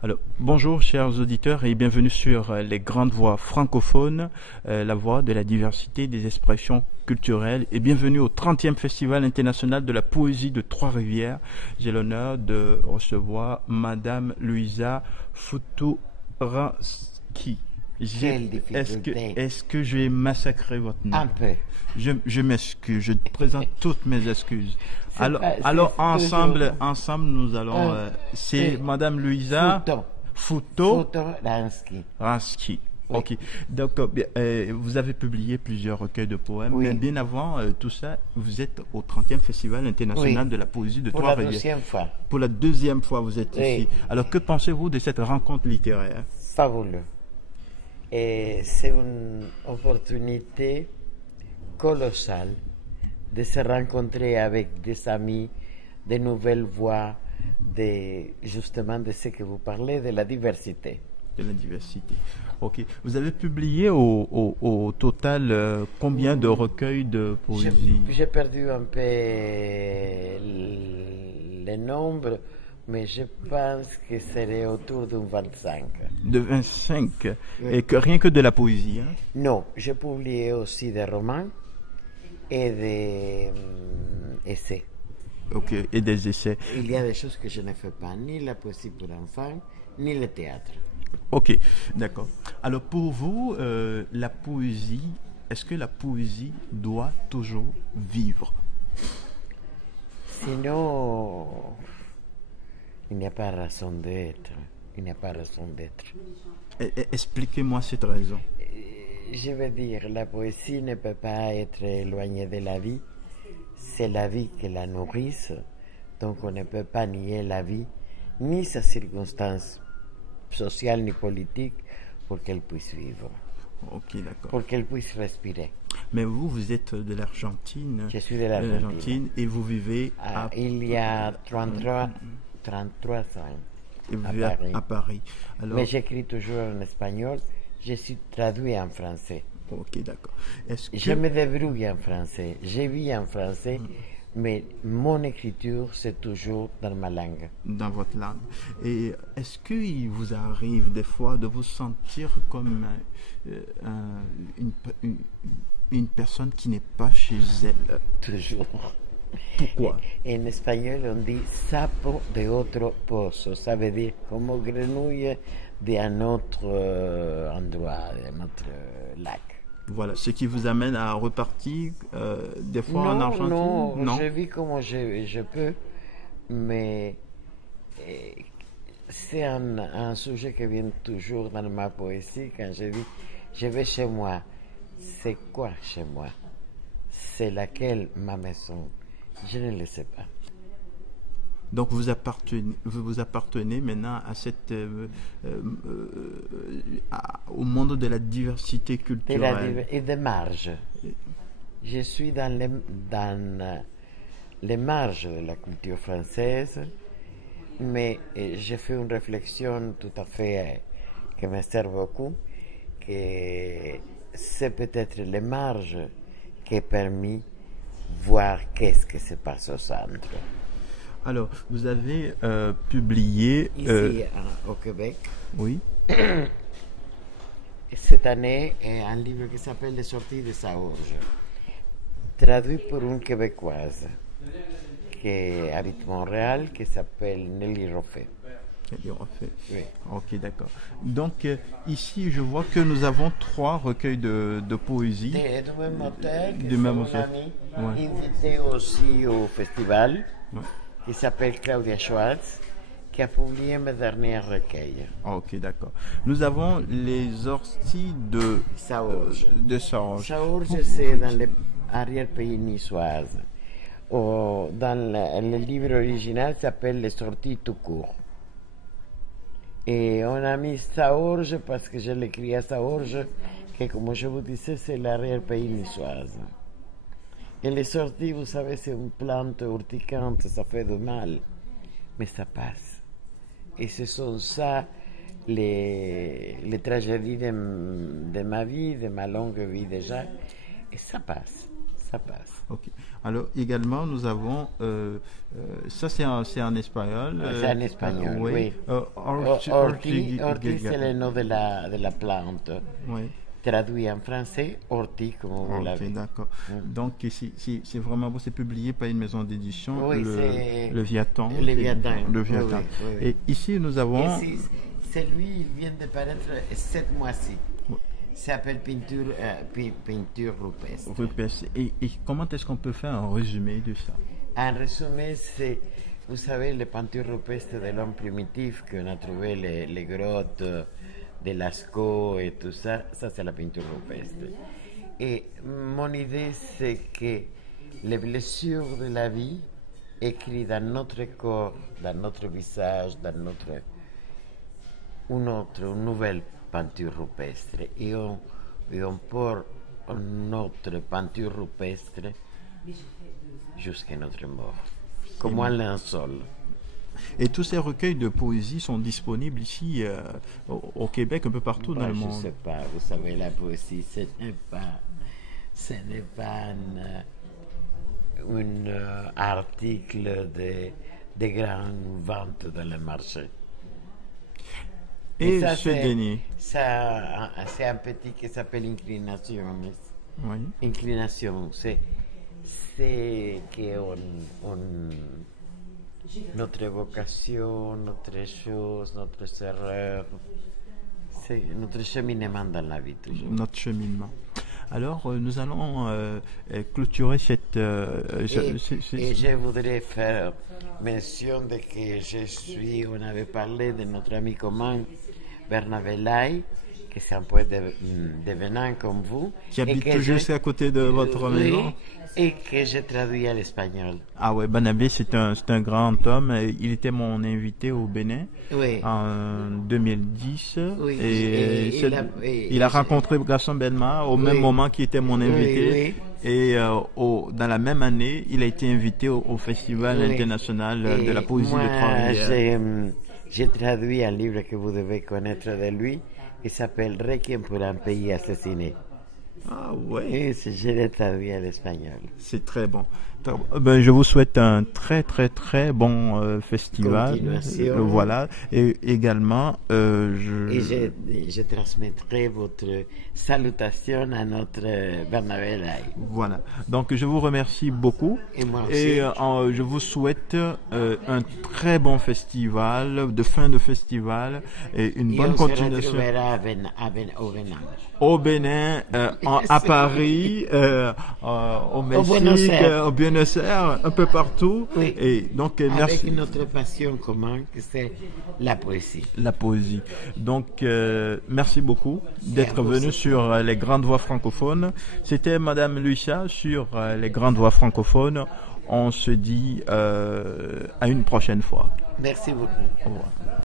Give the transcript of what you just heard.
Alors, bonjour chers auditeurs et bienvenue sur les grandes voix francophones, la voix de la diversité des expressions culturelles et bienvenue au 30e Festival international de la poésie de Trois-Rivières. J'ai l'honneur de recevoir Madame Louisa Futuransky. Quelle difficulté. Est-ce que j'ai massacré votre nom? Un peu. Je m'excuse, je présente toutes mes excuses. Alors Ensemble, nous allons. C'est Madame Louisa Futuransky. Ransky. Oui. Ok. Donc, vous avez publié plusieurs recueils de poèmes, Oui. mais bien avant tout ça, vous êtes au 30e Festival international Oui. de la poésie de Pour la Trois-Rivières. deuxième fois. Pour la deuxième fois, vous êtes Oui. ici. Alors, que pensez-vous de cette rencontre littéraire? Fabuleux. Et c'est une opportunité colossale de se rencontrer avec des amis, de nouvelles voix, justement de ce que vous parlez, de la diversité. De la diversité. Ok. Vous avez publié au total combien de recueils de poésie? J'ai perdu un peu le nombre, mais je pense que serait autour d'un 25. De 25. Oui. Et que rien que de la poésie. Hein? Non, j'ai publié aussi des romans et des essais. Ok. Et des essais. Il y a des choses que je ne fais pas, ni la poésie pour enfants, ni le théâtre. Ok. D'accord. Alors pour vous, la poésie, est-ce que la poésie doit toujours vivre? Sinon, il n'y a pas raison d'être. Il n'y a pas raison d'être. Expliquez-moi cette raison. Je veux dire, la poésie ne peut pas être éloignée de la vie. C'est la vie qui la nourrisse. Donc on ne peut pas nier la vie, ni sa circonstance sociale ni politique, pour qu'elle puisse vivre, Ok, d'accord. pour qu'elle puisse respirer. Mais vous êtes de l'Argentine. Je suis de l'Argentine. Et vous vivez Il y a 33 ans. et vous à vivez Paris. à Paris. Alors, Mais j'écris toujours en espagnol. Je suis traduit en français. ok, d'accord. Est-ce que Je me débrouille en français. Je vis en français, mais mon écriture, c'est toujours dans ma langue. dans votre langue. Et est-ce qu'il vous arrive des fois de vous sentir comme une personne qui n'est pas chez elle? Toujours. Pourquoi? En espagnol, on dit sapo de otro pozo. Ça veut dire comme grenouille d'un autre endroit, d'un autre lac. Voilà, ce qui vous amène à repartir des fois en Argentine? Non, je vis comme je peux, mais c'est un sujet qui vient toujours dans ma poésie. Quand je dis je vais chez moi, c'est quoi chez moi? C'est laquelle ma maison? Je ne le sais pas. Donc vous appartenez maintenant à cette au monde de la diversité culturelle. Et des marges. Je suis dans les marges de la culture française, mais j'ai fait une réflexion tout à fait qui me sert beaucoup, que c'est peut-être les marges qui ont permis de voir qu'est-ce qui se passe au centre. Alors, vous avez publié... Ici, au Québec, oui. cette année, un livre qui s'appelle Les sorties de Saorge, traduit par une Québécoise qui habite Montréal, qui s'appelle Nelly Roffet. Oui. Ok, d'accord. Donc, ici, je vois que nous avons 3 recueils de poésie. Du même auteur, qui Du est même mon auteur. ami, Ouais. invité aussi au festival, Ouais. qui s'appelle Claudia Schwartz, qui a publié mes derniers recueils. Ok, d'accord. Nous avons les orties de Saorge. Saorge. Saorge, c'est dans l'arrière-pays niçoise. Dans le livre original, ça s'appelle Les sorties tout court. Et on a mis Saorge parce que je l'écris à Saorge, que comme je vous disais, c'est l'arrière-pays niçoise. Et les sorties, vous savez, c'est une plante urticante, ça fait du mal, mais ça passe. Et ce sont ça les tragédies de ma vie, de ma longue vie déjà, et ça passe. ça passe. Ok. Alors également nous avons ça c'est en espagnol. C'est en espagnol, oui. Orti, c'est le nom de la plante. Oui. Traduit en français, orti, comme vous l'avez. D'accord. Donc c'est vraiment beau, c'est publié par une maison d'édition, oui, le Léviathan. Le Léviathan. Oui. Et ici nous avons... Celui vient de paraître 7 mois-ci. Oui. Ça s'appelle peinture rupestre. Et comment est-ce qu'on peut faire un résumé de ça? Un résumé, c'est, vous savez, les peintures rupestres de l'homme primitif qu'on a trouvé les grottes de Lascaux et tout ça, ça c'est la peinture rupestre. Et mon idée, c'est que les blessures de la vie, écrites dans notre corps, dans notre visage, dans une nouvelle peinture rupestre. Et on porte notre peinture rupestre jusqu'à notre mort, comme un linceul. Et tous ces recueils de poésie sont disponibles ici au Québec, un peu partout dans le monde. Je ne sais pas, vous savez, la poésie, ce n'est pas un article de grandes ventes dans le marché. Et ça, ce dernier, c'est un petit qui s'appelle Inclination. Oui. Inclination, c'est que notre vocation, notre chose, notre erreur, c'est notre cheminement dans la vie toujours. Notre cheminement. Alors, nous allons clôturer cette... et je voudrais faire mention de que on avait parlé de notre ami commun, Bernabé Lai, qui c'est un poète de Bénin comme vous. Qui habite juste à côté de votre maison. Et que j'ai traduit à l'espagnol. Ah ouais, Bernabé, c'est un grand homme. Il était mon invité au Bénin en 2010. Oui, il a rencontré Gaston Benma au même moment qu'il était mon invité. Et dans la même année, il a été invité au Festival international de la poésie de Trois-Rivières. J'ai traduit un livre que vous devez connaître de lui, qui s'appelle Requiem pour un pays assassiné. Ah ouais. Et je l'ai traduit à l'espagnol. C'est très bon. Ben, je vous souhaite un très très très bon festival. Voilà. Et également, je transmettrai votre salutation à notre Bernabé Lai. Voilà. Donc je vous remercie beaucoup. Et moi aussi. Et je vous souhaite un très bon festival, de fin de festival, et une bonne continuation. Au Bénin, à Paris, au Mexique, au Buenos Aires, un peu partout. Oui. Et donc, merci. Avec notre passion commune, que c'est la poésie. La poésie. Donc, merci beaucoup d'être venu sur les grandes voix francophones. C'était Madame Lucia sur les grandes voix francophones. On se dit à une prochaine fois. Merci beaucoup. Au revoir.